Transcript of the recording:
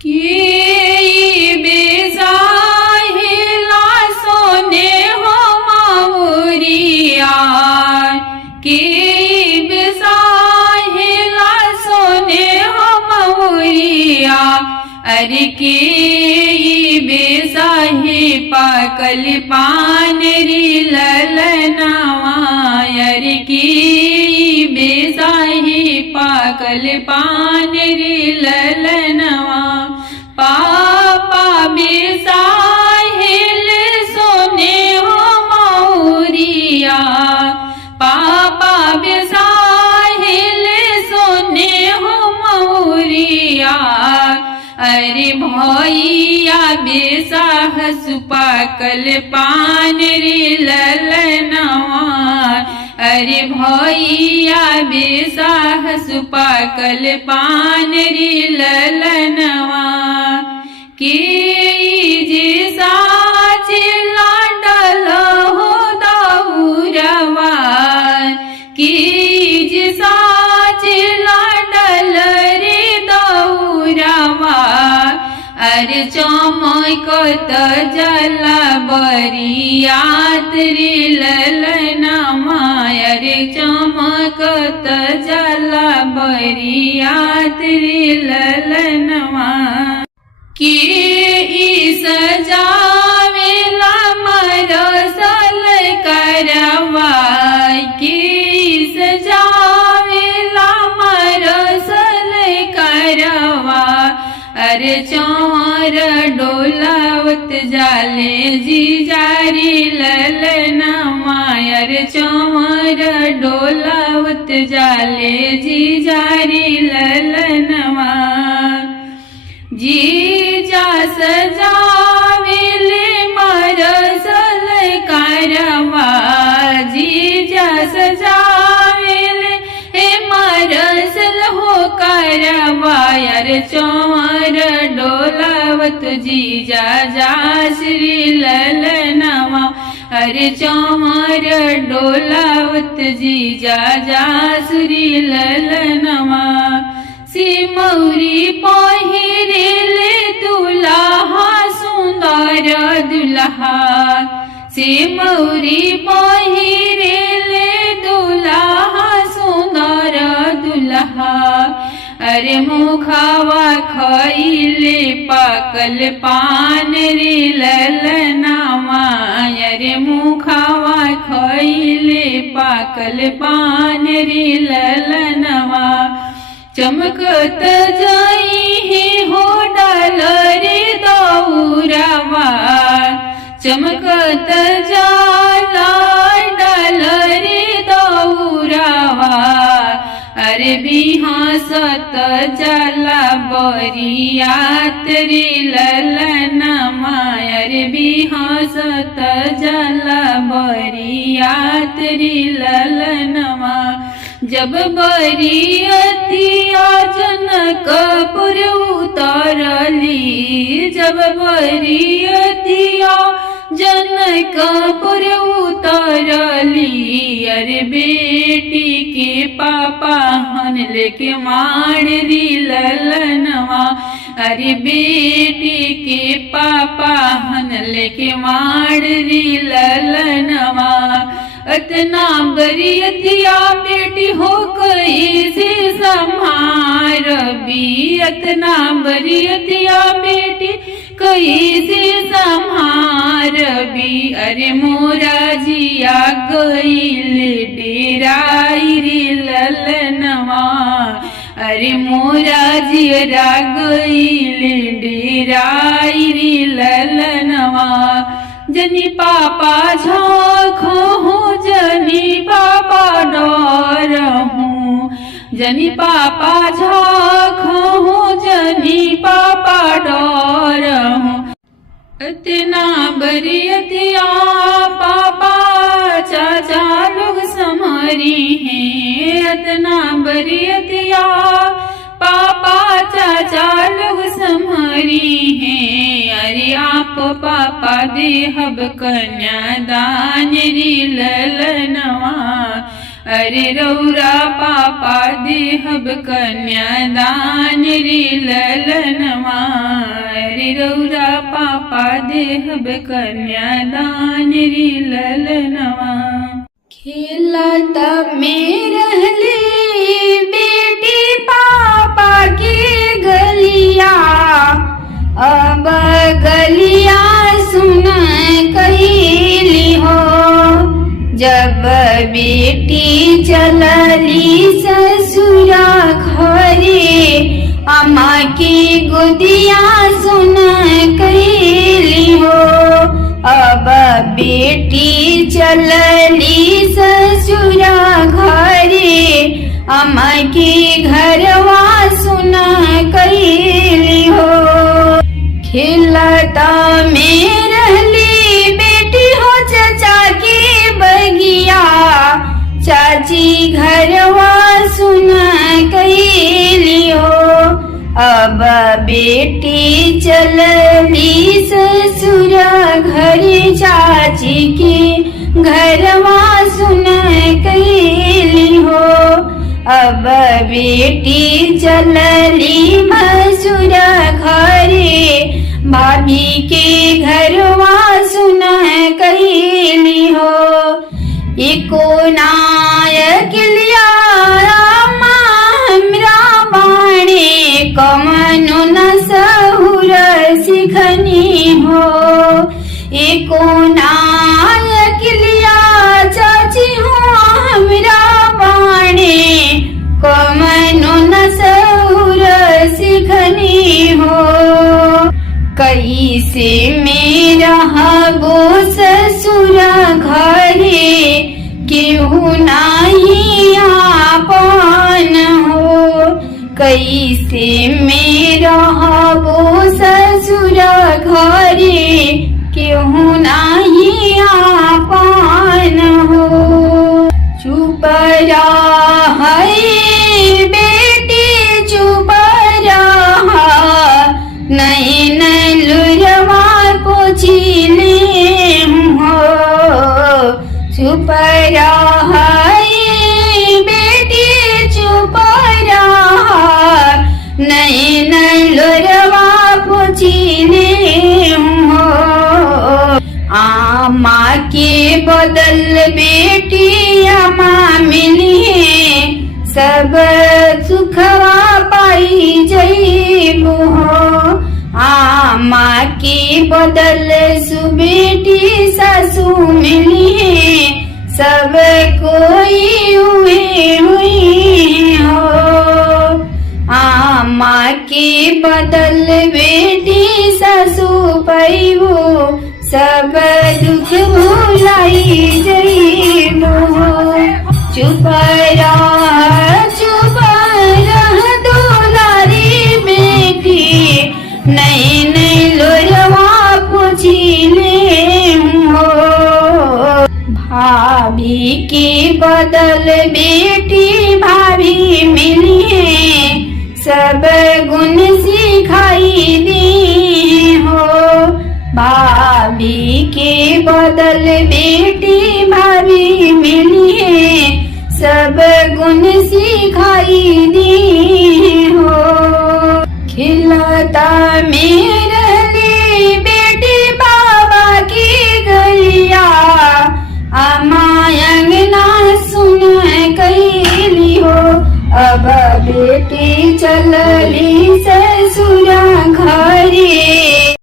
की बेसाहिला सोने हो मावरिया, की बेसाहिला सोने हो मावरिया, अरे की बेसाही पाकल पानरी ललनावा, अरे की बेसाही पाकल पानरी ललनवा, पापा बेसाहिल सोने हो मावरिया, पापा बेसाहिल सोने हो मावरिया, अरे भैया बेसाह सुपाकल पानरी ललनवा, अरे भैया बेसाह सुपाकल पानरी ललनवा, के जे साच लाडल हो दाऊरवा, के जे साच लाडल रे दाऊरवा, अरे चमकत जला बरियात रे ललनमा, अरे चमकत जला बरियात रे ललनमा, के सजावेला मरसल करवा, के सजावेला मरसल करवा, अरे चौर डोलावत जाले जी जारी ललनमा, अरे चौर डोलावत जाले जी जारी ललनमा, जी जा सजावेले मरसल करवा, जी जा सजावेले हे मरसल हो करवा, अरे चौर डोलावत जी जा जा श्री ललनवा, अरे चौर डोलावत जी जा जा श्री ललनवा, सिमौरी पहिरेले दुल्हा सुंदर दुल्हा, सिमौरी पहिरेले दुल्हा सुंदर दुल्हा, अरे मुखावा खइले पाकल पान रे ललनावा, अरे मुखावा खइले पाकल पान रे ललनावा, चमकत जाई है हो डाल रे दाऊरवा, चमकत जाला डाल रे दाऊरवा, अरे बिहासत जाला बरियात रे ललनमा, अरे बिहासत जाला बरियात रे ललनमा, जब बरियतिया जनकपुर उतरली, जब बरियतिया जनकपुर उतरली, अरे बेटी के पापा हन लेके मारी ललनवा, अरे बेटी के पापा हन लेके मारी ललनवा, अतना बरियतिया बेटी हो गई से संहारबी, अतना बरियतिया बेटी कई से संहारबी, अरे मोरा जिया गईल डेराई रे ललनवा, अरे मोरा जिया गईल डेराई रे ललनवा, जनी पापा झाँखो जनी पापा डरहूँ, जनी पापा झाँखो जनी पापा डरहूँ, इतना बरियतिया पापा चाचा लोग समरी हैं, इतना बरियतिया पापा चाचा लोग समरी हैं, अरे आप पापा देहब कन्यादान रे ललनवा, अरे रौरा पापा देहब कन्यादान रे ललनवा। रौरा पापा देहब कन्यादान री ललनवा। खेलत में रहले बेटी पापा के गलिया, अब गलिया सुन कैली हो। जब बेटी चलली ससुरा घरे, अम्मा की गोदिया सुन कैली हो। अब बेटी चलली ससुरा घरे, अम्मा की घरवा सुन कैली हो। खेलता में रहली बेटी हो चाचा की बगिया, चाची घरवा सुन कैली हो। अब बेटी चलली ससुरा घरे, चाची की घरवा सुन कैली हो। अब बेटी चलली भसुरा घरे, भाभी के घरवा सुन कैली हो। एको नायक लिया हमरा बाणे, कमनो न सहुर सिखनी हो। एको नायक लिया चाची हो हमरा बाणे, कमनो न सहुर सिखनी हो। कैसे मेरा गो ससुरा घरे, केहू नाही आपन हो। कैसे मेरा गो ससुरा घरे, केहू नाही आपन हो। चुप रह बेटी चुप रह, नैन लुरवा पोछिले हो। चुप रह बेटी चुप रह, नैन लुरवा पोछिले हो। आमा के बदल बेटी अम्मा मिली है, सब सुखवा पाई जइबू हो। आमा के बदल सुबेटी सासू मिली है, सब कोई हुए हुई हो। आमा के बदल बेटी सासू पैबू, सब दुख भुलाई जइबू हो। चुप रह दुलारी बेटी, नैन लोरवा पोछिले हो। भाभी के बदल बेटी भाभी मिली है, सब गुण सिखाई दी हो। भाभी के बदल बेटी भाभी मिली है, सब गुण सिखाई दी हो। खिलता में रहली बेटी बाबा की गलिया, अम्मा अंगना सुन कैली हो। अब बेटी चलली ससुर